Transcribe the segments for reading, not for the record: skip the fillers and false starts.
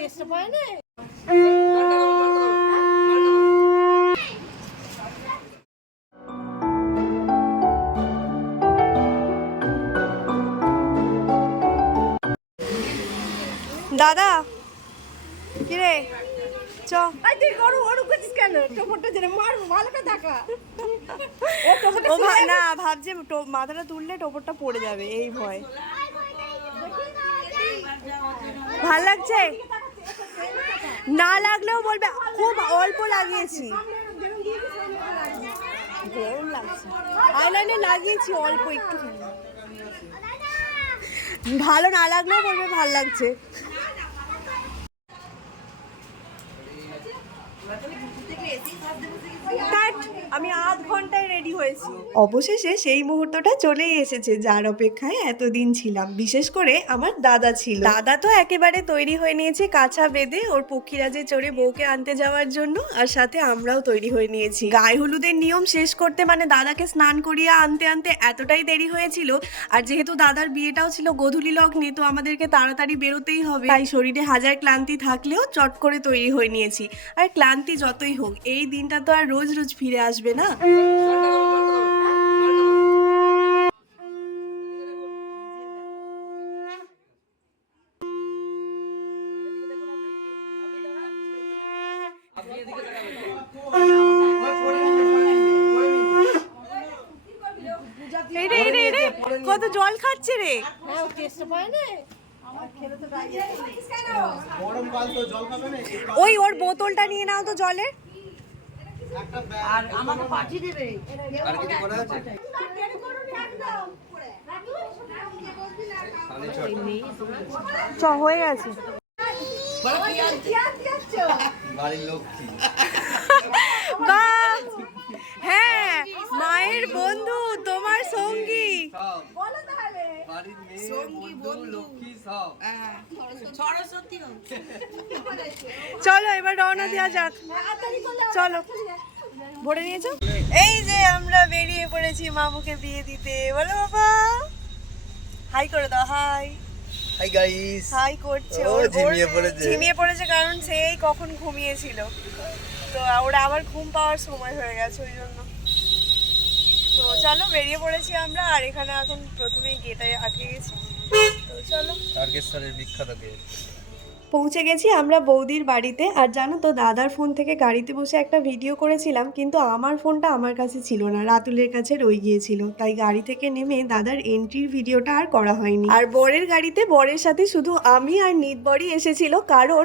Test পায় না। দাদা কিরে চ তুই গরু গরু করছিস কেন? টোপরটা জেনে মারবো, ভালো করে দেখা। ও না ভাবছে মাথাটা তুললে টোপরটা পড়ে যাবে এই ভয়। ভাল লাগছে? না লাগলেও বলবে খুব অল্প লাগিয়েছি। গরম লাগছে, আইলাইনার লাগিয়েছি অল্প একটুখানি। ভালো না লাগলেও বলবে ভাল লাগছে। আমি আধ ঘন্টায় রেডি হয়েছি। অবশেষে সেই মুহূর্তটা চলেই এসেছে যার অপেক্ষায় এতদিন ছিলাম। বিশেষ করে আমার দাদা ছিল। দাদা তো একেবারে তৈরি হয়ে নিয়েছে কাঁচা বেঁধে ওর পক্ষীরাজে চড়ে বউকে আনতে যাওয়ার জন্য, আর সাথে আমরাও তৈরি হয়ে নিয়েছি। গায়ে হলুদের নিয়ম শেষ করতে মানে দাদাকে স্নান করিয়ে আনতে আনতে এতটাই দেরি হয়েছিল। আর যেহেতু দাদার বিয়েটাও ছিল গোধূলি লগ্নে, তো আমাদেরকে তাড়াতাড়ি বেরোতেই হবে। তাই শরীরে হাজার ক্লান্তি থাকলেও চট করে তৈরি হয়ে নিয়েছি। আর ক্লান্তি যতই হোক এই দিনটা তো আর রোজ রোজ ফিরে আসবে না। কত জল খাচ্ছে রে। ওই ওর বোতলটা নিয়ে নাও তো জলের। আর আমাকে পাঠিয়ে দেবে। আর কিছু করা আছে? চ হয়ে গেছে। বাড়ির লক্ষ্মী। বাহ, হ্যাঁ মায়ের বন্ধু তোমার সঙ্গী। বাড়ির মেয়ে বন্ধু লক্ষ্মী সব। সরস্বতী চলো এবার রওনা দেওয়া যাক। চলো ভরে নিয়েছো? এই যে আমরা বেরিয়ে পড়েছি মামুকে বিয়ে দিতে। বলো বাবা হাই করে দাও। High hi guys. হাই করছে। ও ঝিমিয়ে পড়েছে কারণ সেই কখন ঘুমিয়েছিল, তো ওরা আবার ঘুম পাওয়ার সময় হয়ে গেছে ওই জন্য। তো চলো বেরিয়ে পড়েছি আমরা। আর এখানে এখন প্রথমেই গেটে আটকে গেছি। তো চলো তারকেশ্বরের বিখ্যাত গেট। পৌঁছে গেছি আমরা বৌদির বাড়িতে। আর জানো তো দাদার ফোন থেকে গাড়িতে বসে একটা ভিডিও করেছিলাম, কিন্তু আমার ফোনটা আমার কাছে ছিল না, রাতুলের কাছে রয়ে গিয়েছিল। তাই গাড়ি থেকে নেমে দাদার এন্ট্রির ভিডিওটা আর করা হয়নি। আর বরের গাড়িতে বরের সাথে শুধু আমি আর নিতবরই এসেছিল, কারণ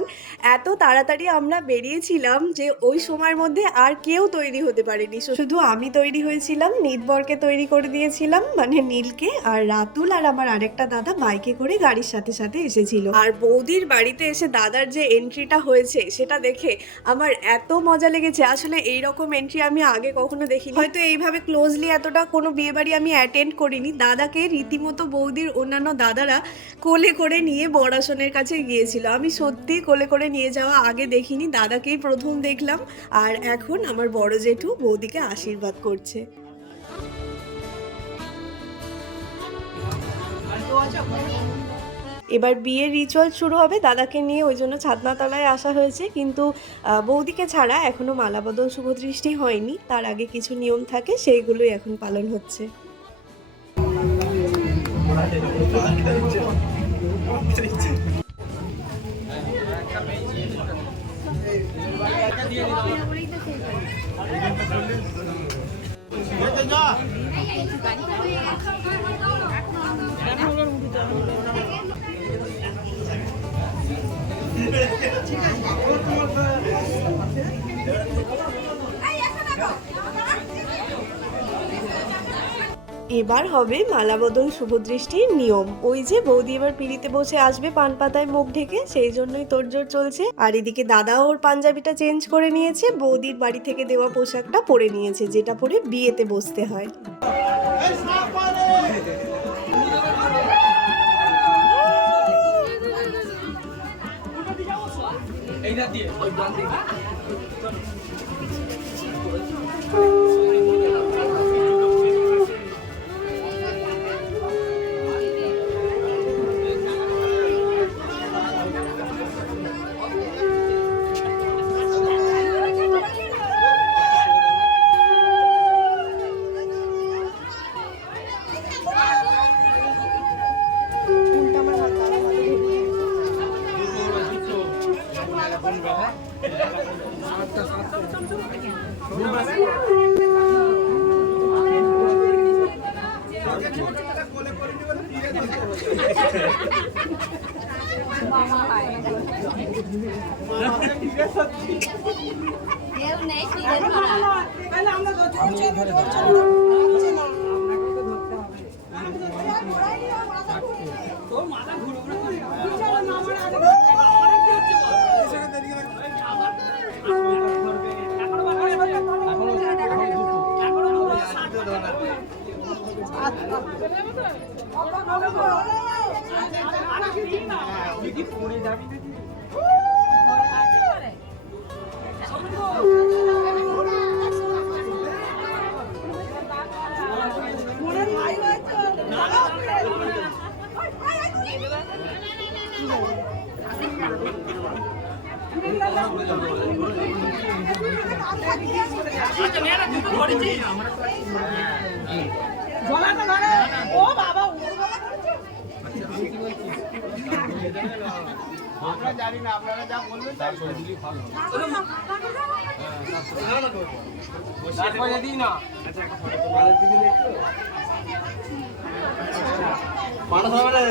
এত তাড়াতাড়ি আমরা বেরিয়েছিলাম যে ওই সময়ের মধ্যে আর কেউ তৈরি হতে পারেনি। শুধু আমি তৈরি হয়েছিলাম, নিতবরকে তৈরি করে দিয়েছিলাম মানে নীলকে, আর রাতুল আর আমার আরেকটা দাদা বাইকে করে গাড়ির সাথে সাথে এসেছিল। আর বৌদির বাড়িতে এসে দাদার যে এন্ট্রিটা হয়েছে সেটা দেখে আমার এত মজা লেগেছে। আসলে এইরকম এন্ট্রি আমি আগে কখনো দেখিনি, হয়তো এইভাবে ক্লোজলি এতটা কোনো বিয়ে বাড়ি আমি অ্যাটেন্ড করিনি। দাদাকে রীতিমতো বৌদির অন্যান্য দাদারা কোলে করে নিয়ে বড়াসনের কাছে গিয়েছিল। আমি সত্যি কোলে করে নিয়ে যাওয়া আগে দেখিনি, দাদাকেই প্রথম দেখলাম। আর এখন আমার বড় জেঠু বৌদিকে আশীর্বাদ করছে। এবার বিয়ের রিচুয়াল শুরু হবে দাদাকে নিয়ে, ওই জন্য ছাদনাতলায় আসা হয়েছে। কিন্তু বৌদিকে ছাড়া এখনো মালাবদল শুভদৃষ্টি হয়নি, তার আগে কিছু নিয়ম থাকে সেইগুলোই এখন পালন হচ্ছে। এবার হবে মালাবদল শুভদৃষ্টির নিয়ম। ওই যে বৌদি এবার পিড়িতে বসে আসবে পান পাতায় মুখ ঢেকে, সেই জন্যই তোড়জোড় চলছে। আর এদিকে দাদা ওর পাঞ্জাবিটা চেঞ্জ করে নিয়েছে, বৌদির বাড়ি থেকে দেওয়া পোশাকটা পরে নিয়েছে, যেটা পরে বিয়েতে বসতে হয়। কেউ নেই ফিরে ধরা আমরা জানি না, আপনারা যা বলবেন তাই দিলি ভালো। দিই না মানুষ হবে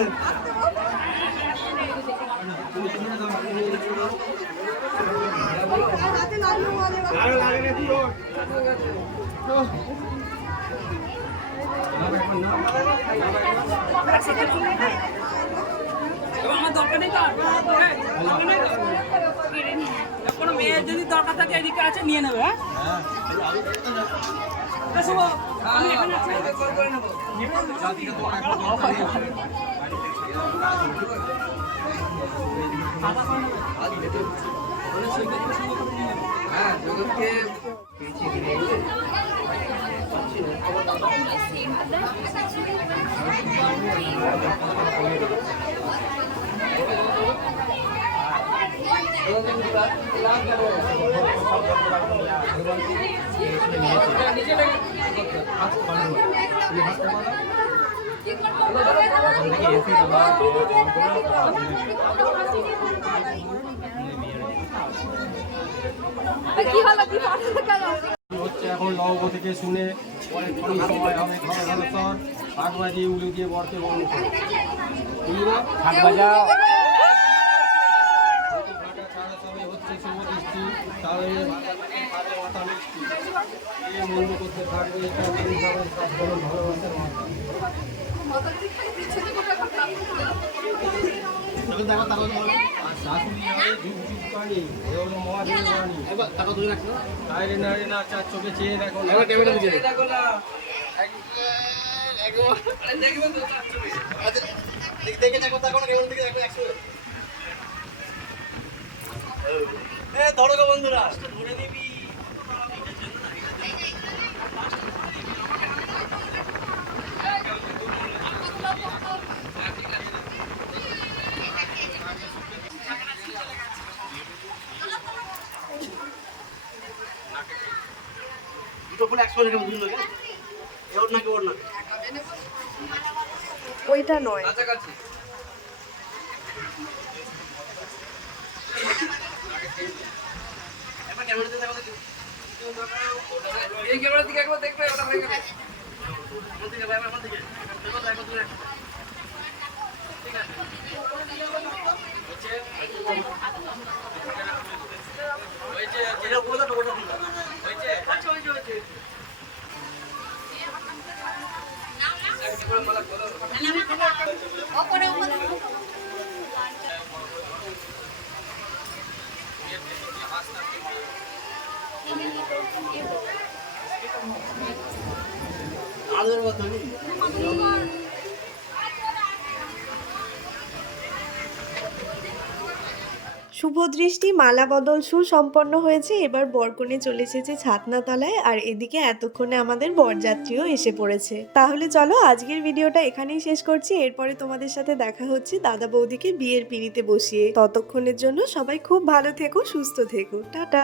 আমার দরকার নেই তো, কোনো মেয়ের যদি দরকার থাকে এদিকে আছে নিয়ে নেবে। হ্যাঁ আমি এখানে আছি। হ্যাঁ জগৎকে কি হলো কি কেন হচ্ছে এখন লবঙ্গ থেকে শুনে পরে কোনো সময় হবে ঘর ঘর আগ বাজিয়ে উলু দিয়ে বরকে বরণ করে হাট বাজা ছাড়া তবে হচ্ছে শুভ দৃষ্টি তাহলে মাথা মিষ্টি এ মন্দ করতে থাকবে এটা মেনে যাবে সব কোনো ভালোবাসার মাথা আর শাশুড়ি হবে যুগ যুগ পানি এ হলো মহাদেব বাণী তাই রে না রে না চার চোখে চেয়ে দেখো দেখে দেখো তখন কেমন দিকে দেখো 100 ধরো গো বন্ধুরা ধরে নিবি দুটো ফুল 100 টাকা বুঝুন লাগে ওর নাকি ওর না ওইটা নয়। কাছাকাছি একবার ক্যামেরাতে দেখো এই ক্যামেরার দিকে একবার দেখবে ওটা হয়ে গেছে আমার দিকে ভাই আমার দিকে দেখো দেখো তুমি ঠিক আছে হয়েছে যেটা বলতো ওটা হয়েছে আচ্ছা হয়েছে ওপরে ওপরে আদর কথা নেই শুভদৃষ্টি মালা বদল সুসম্পন্ন হয়েছে। এবার বরকনে চলে এসেছে ছাতনাতলায়, আর এদিকে এতক্ষণে আমাদের বরযাত্রীও এসে পড়েছে। তাহলে চলো আজকের ভিডিওটা এখানেই শেষ করছি। এরপরে তোমাদের সাথে দেখা হচ্ছে দাদা বৌদিকে বিয়ের পিঁড়িতে বসিয়ে। ততক্ষণের জন্য সবাই খুব ভালো থেকো, সুস্থ থেকো, টাটা।